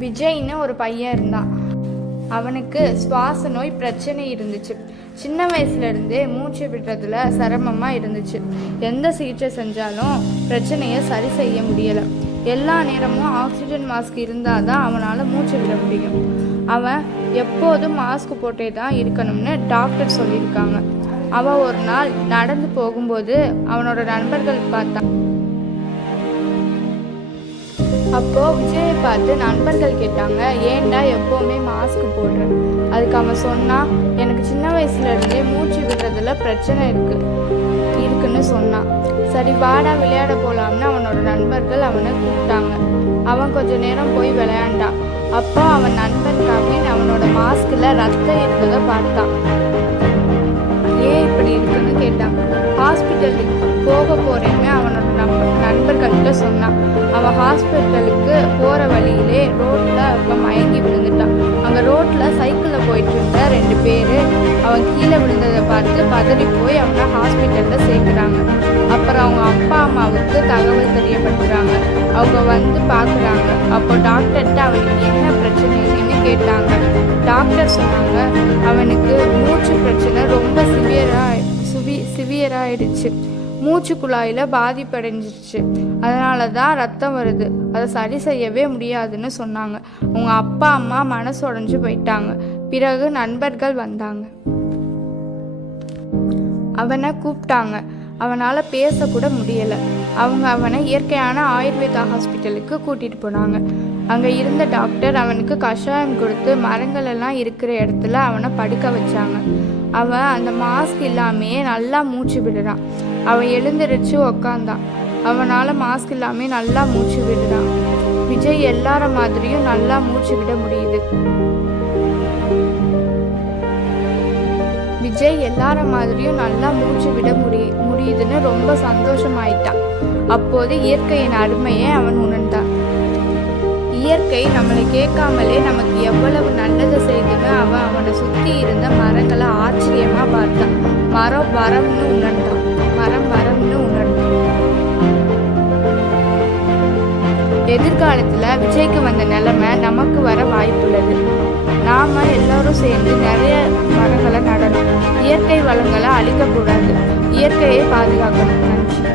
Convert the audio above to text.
விஜய்னு ஒரு பையன் இருந்தான். அவனுக்கு சுவாச நோய் பிரச்சனை இருந்துச்சு. சின்ன வயசுலேருந்தே மூச்சு விடுறதுல சிரமமாக இருந்துச்சு. எந்த சிகிச்சை செஞ்சாலும் பிரச்சனையை சரி செய்ய முடியலை. எல்லா நேரமும் ஆக்சிஜன் மாஸ்க் இருந்தால் தான் அவனால் மூச்சு விட முடியும். அவன் எப்போதும் மாஸ்க் போட்டே தான் இருக்கணும்னு டாக்டர் சொல்லியிருக்காங்க. அவன் ஒரு நாள் நடந்து போகும்போது அவனோட நண்பர்கள் பார்த்தான். அப்போது விஜயை பார்த்து நண்பர்கள் கேட்டாங்க, ஏன்டா எப்போவுமே மாஸ்க் போடுறேன்? அதுக்கு அவன் சொன்னான், எனக்கு சின்ன வயசுலேருந்தே மூச்சு விடுறதுல பிரச்சனை இருக்குன்னு சொன்னான். சரி வாடா விளையாட போகலாம்னு அவனோட நண்பர்கள் அவனை கூப்பிட்டாங்க. அவன் கொஞ்ச நேரம் போய் விளையாண்டான். அப்போ அவன் நண்பன் கவின் அவனோட மாஸ்கில் ரத்தம் இருந்ததை பார்த்தான். ஏன் இப்படி இருக்குன்னு கேட்டான். ஹாஸ்பிட்டலுக்கு போக போகிறேன்னு அவனோட நண்பர்கள்கிட்ட சொன்னான். அவன் ஹாஸ்பிட்டலுக்கு போகிற வழியிலே ரோட்டில் அவன் மயங்கி விழுந்துட்டான். அங்கே ரோட்டில் சைக்கிளில் போயிட்டு இருந்த 2 பேர் அவன் கீழே விழுந்ததை பார்த்து பதறி போய் அவனை ஹாஸ்பிட்டலில் சேர்க்குறாங்க. அப்புறம் அவங்க அப்பா அம்மாவுக்கு தகவல் தெரியப்படுத்துகிறாங்க. அவங்க வந்து பார்க்குறாங்க. அப்போ டாக்டர்கிட்ட அவனுக்கு என்ன பிரச்சனைன்னு கேட்டாங்க. டாக்டர் சொன்னாங்க, அவனுக்கு மூச்சு பிரச்சனை ரொம்ப சிவியராகிடுச்சு. மூச்சு குழாயில் பாதிப்படைஞ்சிருச்சு. அதனால தான் ரத்தம் வருது. அதை சரி செய்யவே முடியாதுன்னு சொன்னாங்க. அவங்க அப்பா அம்மா மனசு உடைஞ்சு போயிட்டாங்க. பிறகு நண்பர்கள் வந்தாங்க. அவனை கூப்பிட்டாங்க. அவனால் பேசக்கூட முடியலை. அவங்க அவனை இயற்கையான ஆயுர்வேதா ஹாஸ்பிட்டலுக்கு கூட்டிகிட்டு போனாங்க. அங்கே இருந்த டாக்டர் அவனுக்கு கஷாயம் கொடுத்து மரங்கள் எல்லாம் இருக்கிற இடத்துல அவனை படுக்க வச்சாங்க. அவன் அந்த மாஸ்க் இல்லாமையே நல்லா மூச்சு விடுறான். அவன் எழுந்திரிச்சு உக்காந்தான். அவனால் மாஸ்க் இல்லாமல் நல்லா மூச்சு விடுறான். விஜய் எல்லார மாதிரியும் நல்லா மூச்சு விட முடியுது. முடியுதுன்னு ரொம்ப சந்தோஷமாயிட்டான். அப்போது இயற்கையின் அருமையை அவன் உணர்ந்தான். இயற்கை நம்மளை கேட்காமலே நமக்கு எவ்வளவு நல்லது செய்துன்னு அவனை சுற்றி இருந்த மரங்களை ஆச்சரியமாக பார்த்தான். மரம் வரம்னு உணர்ந்தான். எதிர்காலத்தில் விஜய்க்கு வந்த நிலைமை நமக்கு வர வாய்ப்புள்ளது. நாம் எல்லோரும் சேர்ந்து நிறைய மரங்களை நடணும். இயற்கை வளங்களை அழிக்கக்கூடாது. இயற்கையை பாதுகாக்கணும். நன்றி.